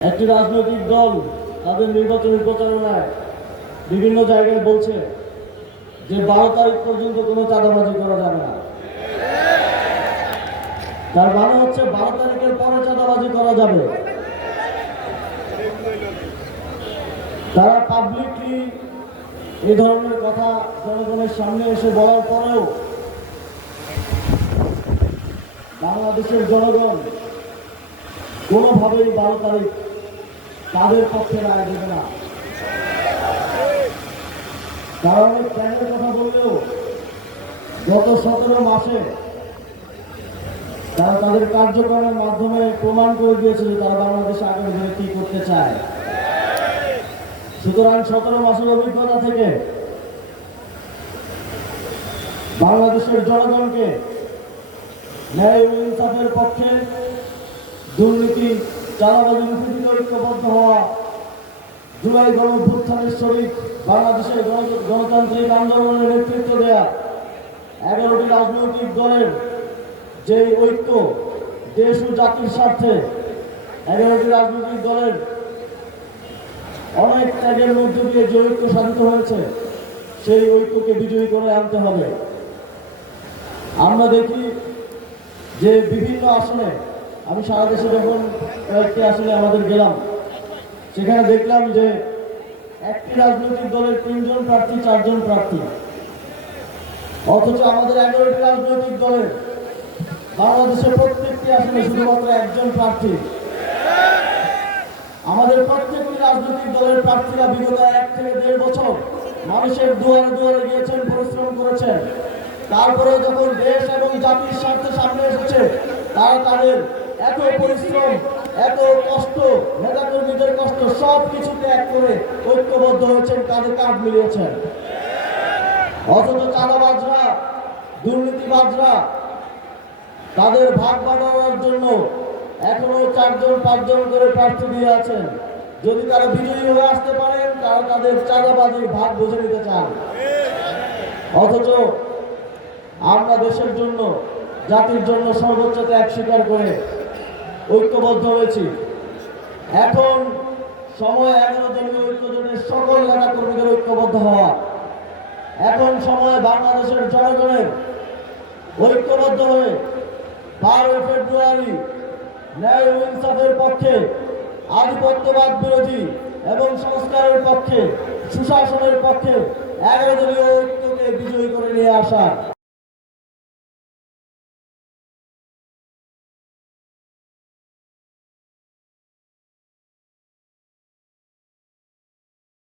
একটি রাজনৈতিক দল তাদের নির্বাচনী প্রচারণায় বিভিন্ন জায়গায় বলছে যে 12 তারিখ পর্যন্ত কোনো চাঁদাবাজি করা যাবে না। তার মানে হচ্ছে 12 তারিখের পরে চাঁদাবাজি করা যাবে। তারা পাবলিকলি এই ধরনের কথা জনগণের সামনে এসে বলার পরেও বাংলাদেশের জনগণ কোনোভাবেই 12 তারিখ তাদের পক্ষে রায় দেবে না। তারা অনেক প্ল্যানের কথা বললেও গত 17 মাসে তারা তাদের কার্যক্রমের মাধ্যমে প্রমাণ করে দিয়েছে যে তারা বাংলাদেশে আগামী দিনে কি করতে চায়। সুতরাং 17 মাসের অভিজ্ঞতা থেকে বাংলাদেশের জনগণকে ন্যায় ও ইনসাফের পক্ষে, দুর্নীতি চাঁদাবাজি মুক্তি ঐক্যবদ্ধ হওয়া, জুলাই গণঅভ্যুত্থানের শরীক বাংলাদেশের গণতান্ত্রিক আন্দোলনের নেতৃত্ব দেয়া 11টি রাজনৈতিক দলের যে ঐক্য দেশ ও জাতির স্বার্থে, 11টি রাজনৈতিক দলের অনেক ত্যাগের মধ্য দিয়ে যে ঐক্য সাধিত হয়েছে সেই ঐক্যকে বিজয়ী করে আনতে হবে। আমরা দেখি যে বিভিন্ন আসনে, আমি সারা দেশে যখন কয়েকটি আসনে আমাদের গেলাম, সেখানে দেখলাম যে একটি রাজনৈতিক দলের 3 জন প্রার্থী, 4 জন প্রার্থী, অথচ আমাদের 11টি রাজনৈতিক দলের বাংলাদেশের প্রত্যেকটি আসনে শুধুমাত্র 1 জন প্রার্থী। আমাদের প্রত্যেকটি রাজনৈতিক দলের প্রার্থীরা বিগত 1 থেকে 1.5 বছর মানুষের দুয়ারে দুয়ারে গিয়েছেন, পরিশ্রম করেছেন। তারপরে যখন দেশ এবং জাতির স্বার্থে সামনে এসেছে, তারা তাদের এত পরিশ্রম, এত কষ্ট, নেতাকর্মীদের কষ্ট সব কিছু ত্যাগ করে ঐক্যবদ্ধ হয়েছেন, কাঁধে কাঁধ মিলিয়েছেন। অথচ চাঁদাবাজরা, দুর্নীতিবাজরা তাদের ভাগ বাড়ানোর জন্য এখনো 4 জন 5 জন করে প্রার্থী দিয়ে আছেন। যদি তারা বিজয়ী হয়ে আসতে পারেন, তারা তাদের চাঁদাবাজির ভাগ বুঝে নিতে চান। অথচ আমরা দেশের জন্য, জাতির জন্য সর্বোচ্চ ত্যাগ স্বীকার করে ঐক্যবদ্ধ হয়েছি। এখন সময় 11 দলীয় ঐক্যজোটের সকল নেতা কর্মীদের ঐক্যবদ্ধ হওয়া। এখন সময় বাংলাদেশের জনগণের ঐক্যবদ্ধ হয়ে 12 ফেব্রুয়ারি ন্যায় ও ইনসাফের পক্ষে, আধিপত্যবাদ বিরোধী এবং সংস্কারের পক্ষে, সুশাসনের পক্ষে 11 দলীয় ঐক্যকে বিজয়ী করে নিয়ে আসা।